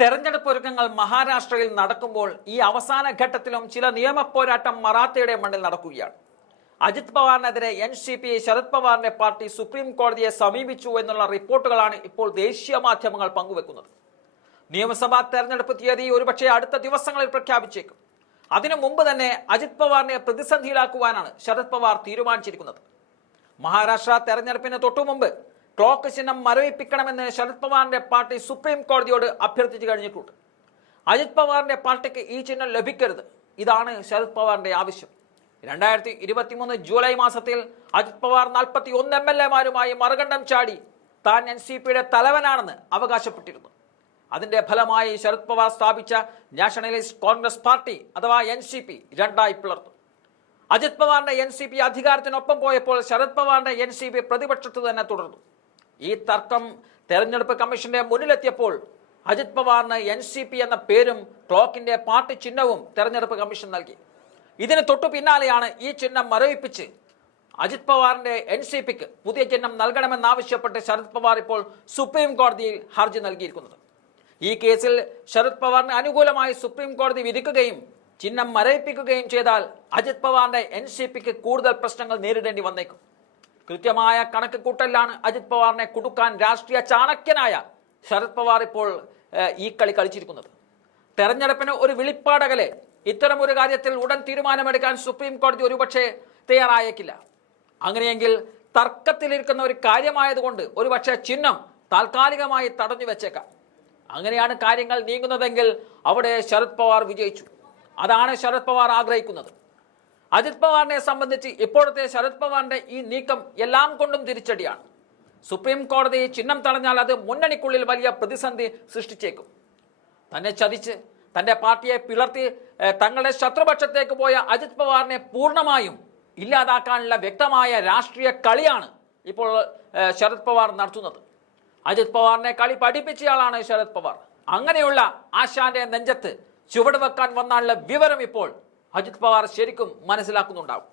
തെരഞ്ഞെടുപ്പ് ഒരുക്കങ്ങൾ മഹാരാഷ്ട്രയിൽ നടക്കുമ്പോൾ ഈ അവസാന ഘട്ടത്തിലും ചില നിയമ പോരാട്ടം മറാത്തയുടെ മണ്ണിൽ നടക്കുകയാണ്. അജിത് പവാറിനെതിരെ എൻ സി പി ശരത് പവാറിന്റെ പാർട്ടി സുപ്രീം കോടതിയെ സമീപിച്ചു എന്നുള്ള റിപ്പോർട്ടുകളാണ് ഇപ്പോൾ ദേശീയ മാധ്യമങ്ങൾ പങ്കുവെക്കുന്നത്. നിയമസഭാ തെരഞ്ഞെടുപ്പ് തീയതി ഒരുപക്ഷെ അടുത്ത ദിവസങ്ങളിൽ പ്രഖ്യാപിച്ചേക്കും. അതിനു മുമ്പ് തന്നെ അജിത് പവാറിനെ പ്രതിസന്ധിയിലാക്കുവാനാണ് ശരത് പവാർ തീരുമാനിച്ചിരിക്കുന്നത്. മഹാരാഷ്ട്ര തെരഞ്ഞെടുപ്പിന് തൊട്ടു മുമ്പ് ക്ലോക്ക് ചിഹ്നം മരവിപ്പിക്കണമെന്ന് ശരത് പവാറിന്റെ പാർട്ടി സുപ്രീം കോടതിയോട് അഭ്യർത്ഥിച്ചു കഴിഞ്ഞിട്ടുണ്ട്. അജിത് പവാറിന്റെ പാർട്ടിക്ക് ഈ ചിഹ്നം ലഭിക്കരുത്. ഇതാണ് ശരത് പവാറിന്റെ ആവശ്യം. രണ്ടായിരത്തി ഇരുപത്തിമൂന്ന് ജൂലൈ മാസത്തിൽ അജിത് പവാർ നാൽപ്പത്തി ഒന്ന് എം എൽ എമാരുമായി മറുകണ്ഠം ചാടി താൻ എൻ സി പിയുടെ തലവനാണെന്ന് അവകാശപ്പെട്ടിരുന്നു. അതിന്റെ ഫലമായി ശരത് പവാർ സ്ഥാപിച്ച നാഷണലിസ്റ്റ് കോൺഗ്രസ് പാർട്ടി അഥവാ എൻ സി പി രണ്ടായി പിളർന്നു. അജിത് പവാറിന്റെ എൻ സി പി അധികാരത്തിനൊപ്പം പോയപ്പോൾ ശരത് പവാറിന്റെ എൻ സി പി പ്രതിപക്ഷത്ത് തന്നെ തുടർന്നു. ഈ തർക്കം തെരഞ്ഞെടുപ്പ് കമ്മീഷന്റെ മുന്നിലെത്തിയപ്പോൾ അജിത് പവാറിന് എൻ സി പി എന്ന പേരും ക്ലോക്കിന്റെ പാർട്ടി ചിഹ്നവും തെരഞ്ഞെടുപ്പ് കമ്മീഷൻ നൽകി. ഇതിന് തൊട്ടു പിന്നാലെയാണ് ഈ ചിഹ്നം മരവിപ്പിച്ച് അജിത് പവാറിന്റെ എൻ സി പിക്ക് പുതിയ ചിഹ്നം നൽകണമെന്നാവശ്യപ്പെട്ട് ശരത് പവാർ ഇപ്പോൾ സുപ്രീം കോടതിയിൽ ഹർജി നൽകിയിരിക്കുന്നത്. ഈ കേസിൽ ശരത് പവാറിന് അനുകൂലമായി സുപ്രീം കോടതി വിധിക്കുകയും ചിഹ്നം മരവിപ്പിക്കുകയും ചെയ്താൽ അജിത് പവാറിന്റെ എൻ സി പിക്ക് കൂടുതൽ പ്രശ്നങ്ങൾ നേരിടേണ്ടി വന്നേക്കും. കൃത്യമായ കണക്ക് കൂട്ടലിലാണ് അജിത് പവാറിനെ കുടുക്കാൻ രാഷ്ട്രീയ ചാണക്യനായ ശരത് പവാർ ഇപ്പോൾ ഈ കളി കളിച്ചിരിക്കുന്നത്. തെരഞ്ഞെടുപ്പിന് ഒരു വിളിപ്പാടകലെ ഒരു കാര്യത്തിൽ ഉടൻ തീരുമാനമെടുക്കാൻ സുപ്രീം കോടതി ഒരുപക്ഷെ തയ്യാറായേക്കില്ല. അങ്ങനെയെങ്കിൽ തർക്കത്തിലിരിക്കുന്ന ഒരു കാര്യമായതുകൊണ്ട് ഒരുപക്ഷെ ചിഹ്നം താൽക്കാലികമായി തടഞ്ഞു വെച്ചേക്കാം. അങ്ങനെയാണ് കാര്യങ്ങൾ നീങ്ങുന്നതെങ്കിൽ അവിടെ ശരത് പവാർ വിജയിച്ചു. അതാണ് ശരത് പവാർ ആഗ്രഹിക്കുന്നത്. അജിത് പവാറിനെ സംബന്ധിച്ച് ഇപ്പോഴത്തെ ശരത് പവാറിന്റെ ഈ നീക്കം എല്ലാം കൊണ്ടും തിരിച്ചടിയാണ്. സുപ്രീം കോടതി ചിഹ്നം തടഞ്ഞാൽ അത് മുന്നണിക്കുള്ളിൽ വലിയ പ്രതിസന്ധി സൃഷ്ടിച്ചേക്കും. തന്നെ ചതിച്ച് തന്റെ പാർട്ടിയെ പിളർത്തി തങ്ങളുടെ ശത്രുപക്ഷത്തേക്ക് പോയ അജിത് പവാറിനെ പൂർണമായും ഇല്ലാതാക്കാനുള്ള വ്യക്തമായ രാഷ്ട്രീയ കളിയാണ് ഇപ്പോൾ ശരത് പവാർ നടത്തുന്നത്. അജിത് പവാറിനെ കളി പഠിപ്പിച്ചയാളാണ് ശരത് പവാർ. അങ്ങനെയുള്ള ആശാന്റെ നെഞ്ചത്ത് ചുവട് വെക്കാൻ വന്നാലുള്ള വിവരം ഇപ്പോൾ അജിത് പവാർ ശരിക്കും മനസ്സിലാക്കുന്നുണ്ടാവും.